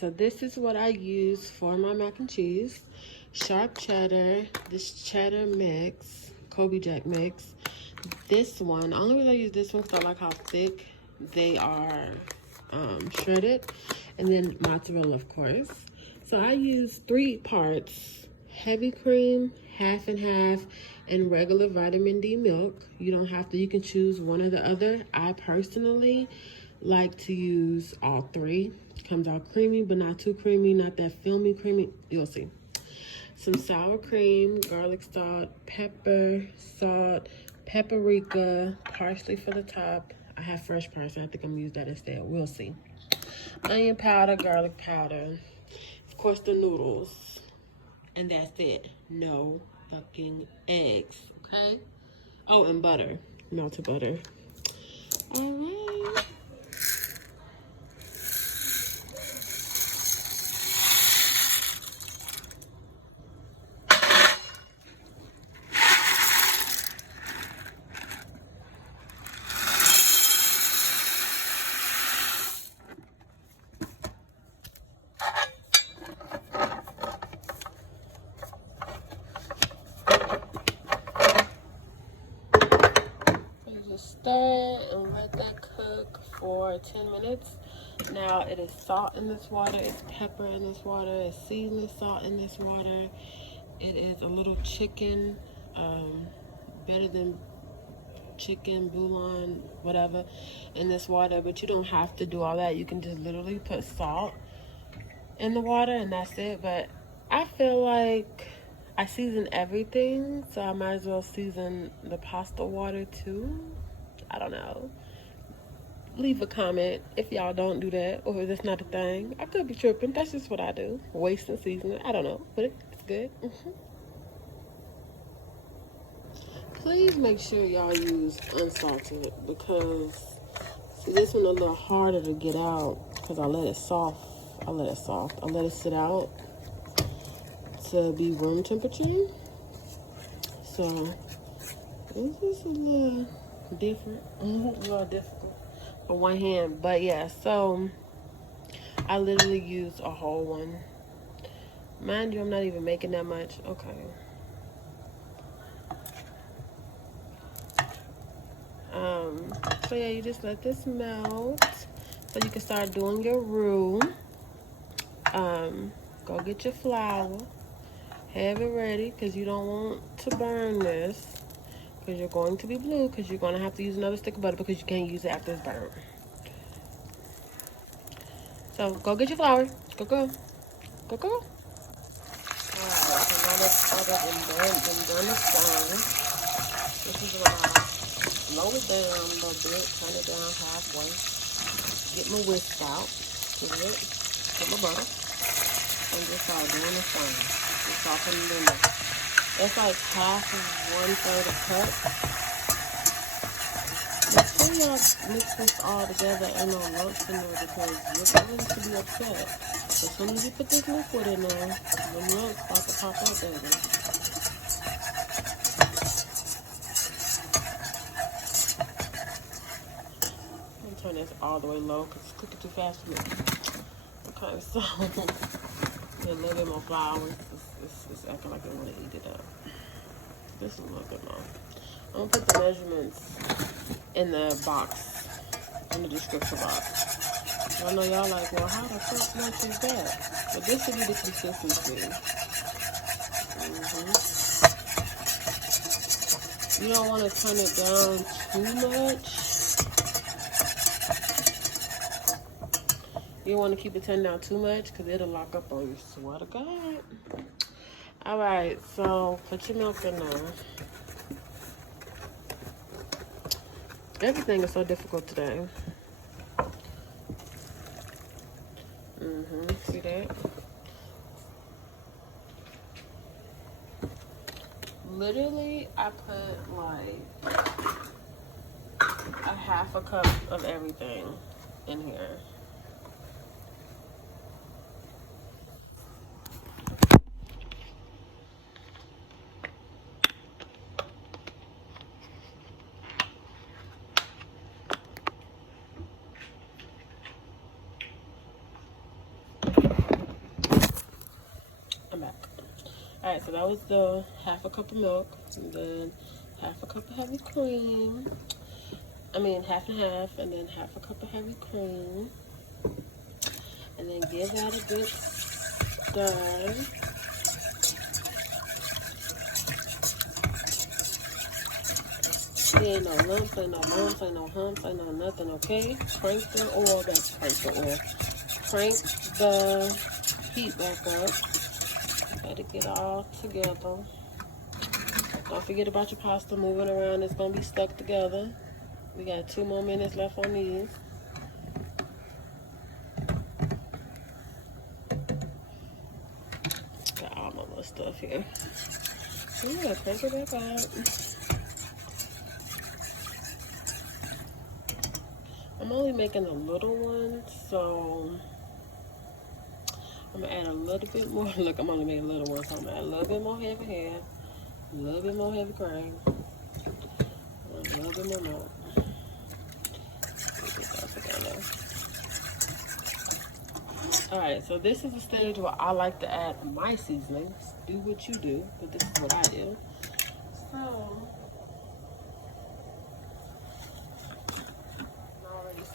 so this is what I use for my mac and cheese. Sharp cheddar, this cheddar mix, Kobe Jack mix. This one, the only reason I use this one because I like how thick they are shredded. And then mozzarella, of course. So I use 3 parts, heavy cream, half and half, and regular vitamin D milk. You don't have to, you can choose one or the other. I personally like to use all 3. Comes out creamy, but not too creamy, not that filmy creamy. You'll see. Some sour cream, garlic salt, pepper, salt, paprika, parsley for the top. I have fresh parsley. I think I'm gonna use that instead. We'll see. Onion powder, garlic powder. Of course, the noodles. And that's it. No fucking eggs, okay? Oh, and butter. Melted butter. All right. Stir and let that cook for 10 minutes. Now it is salt in this water, it's pepper in this water, it's seasoned salt in this water. It is a little chicken, better than chicken, bouillon, whatever, in this water. But you don't have to do all that. You can just literally put salt in the water and that's it. But I feel like I season everything, so I might as well season the pasta water too. I don't know. Leave a comment if y'all don't do that or if that's not a thing. I could be tripping. That's just what I do. Wasting seasoning. I don't know, but it's good. Please make sure y'all use unsalted because see, this one a little harder to get out because I let it soft. I let it sit out to be room temperature. So this is a little different, a little difficult for one hand. But yeah, so I literally use a whole one. Mind you, I'm not even making that much. Okay. So yeah, you just let this melt so you can start doing your roux. Go get your flour. Have it ready because you don't want to burn this because you're going to be blue because you're going to have to use another stick of butter because you can't use it after it's burnt. So go get your flour. Go. Alright, so now that's buttered and burnt and done is done. This is what I lower it down a little bit, turn it down halfway. Get my whisk out. Get my butter. And just start doing the thing. Just soften it in there. That's like half of 1/3 a cup. Make sure y'all mix this all together and no lumps in there because you're going to be upset. As soon as you put this liquid in there, the lumps start to pop out, baby. I'm gonna turn this all the way low because it's cooking too fast for me. Okay, so a little bit more flour. It's acting like I want to eat it up. This is a little bit more. I'm gonna put the measurements in the box, in the description box. I know y'all like, well, how the fuck much is that? But this should be the consistency. You don't want to turn it down too much. You don't want to keep it turned down too much because it'll lock up on you. Swear to God. Alright, so put your milk in there. Everything is so difficult today. See that? Literally, I put like a half a cup of everything in here. Alright, so that was the half a cup of milk, and then half a cup of heavy cream. I mean, half and half, and then half a cup of heavy cream. And then give that a good stir. There ain't no lumps, ain't no bumps, ain't no humps, ain't no nothing, okay? Crank the oil, that's crank the oil. Crank the heat back up. Let it get all together. Don't forget about your pasta moving around. It's gonna be stuck together. We got 2 more minutes left on these. Got all my little stuff here. Yeah, crank it back up. I'm only making a little one, so I'm gonna add a little bit more. Look, I'm only making a little one, so I'm gonna add a little bit more heavy hair, a little bit more heavy cream, a little bit more milk. Alright, so this is the stage where I like to add my seasonings. Do what you do, but this is what I do. So,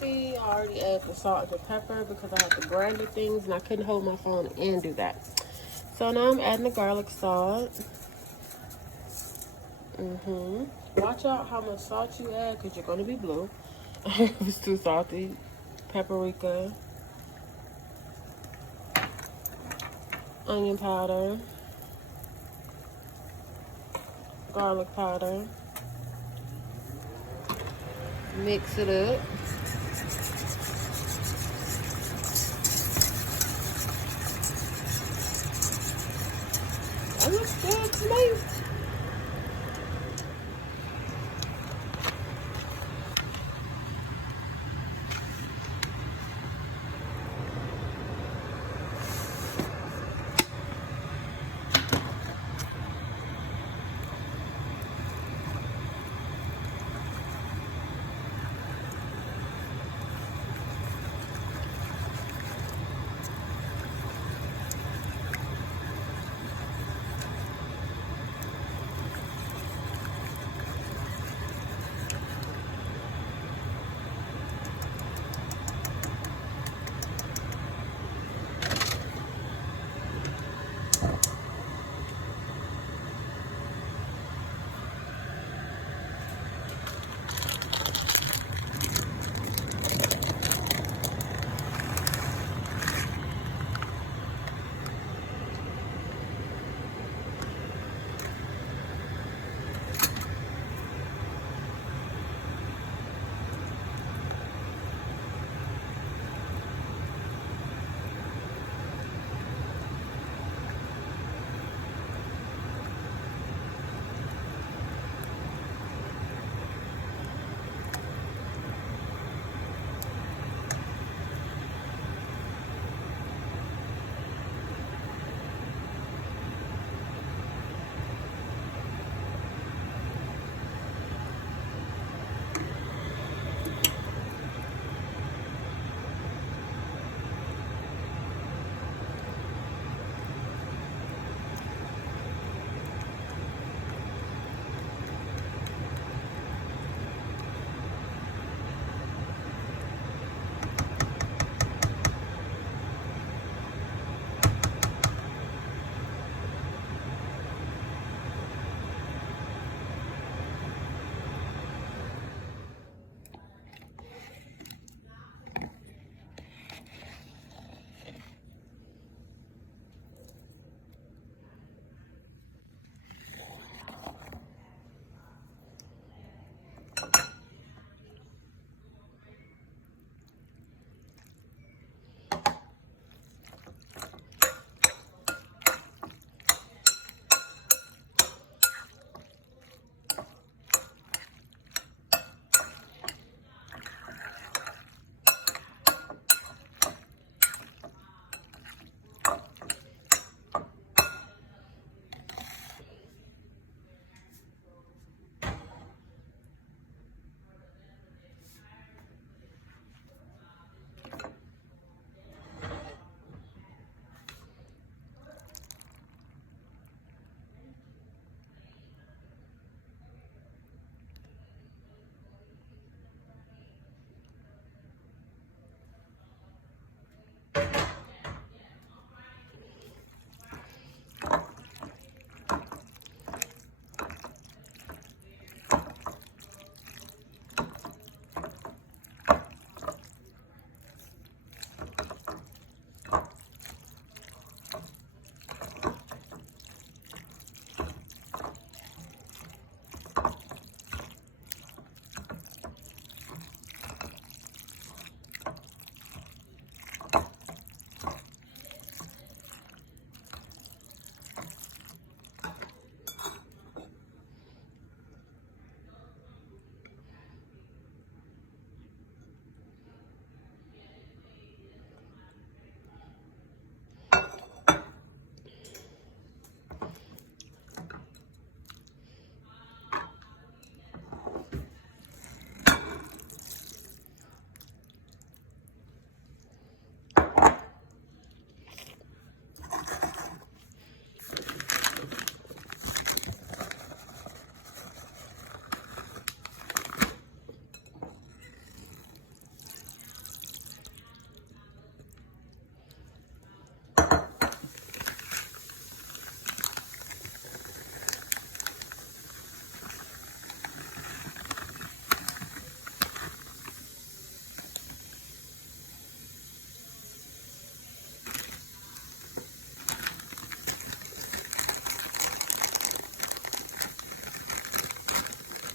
I already added the salt and the pepper because I had to grind the things and I couldn't hold my phone and do that. So now I'm adding the garlic salt. Watch out how much salt you add because you're going to be blue. If it's too salty. Paprika. Onion powder. Garlic powder. Mix it up. That looks good to me.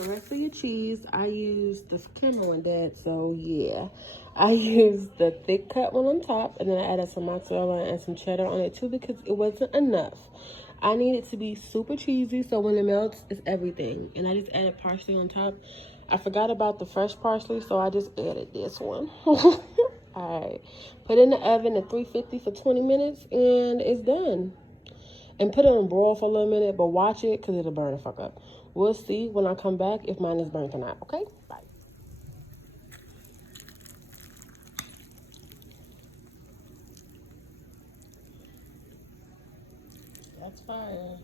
the rest of your cheese, I used the camera went dead, so yeah. I used the thick cut one on top, and then I added some mozzarella and some cheddar on it too because it wasn't enough. I need it to be super cheesy, so when it melts, it's everything. And I just added parsley on top. I forgot about the fresh parsley, so I just added this one. Alright, put it in the oven at 350 for 20 minutes, and it's done. And put it on broil for a little minute, but watch it because it'll burn the fuck up. We'll see when I come back if mine is burnt or not, okay? Bye. That's fire.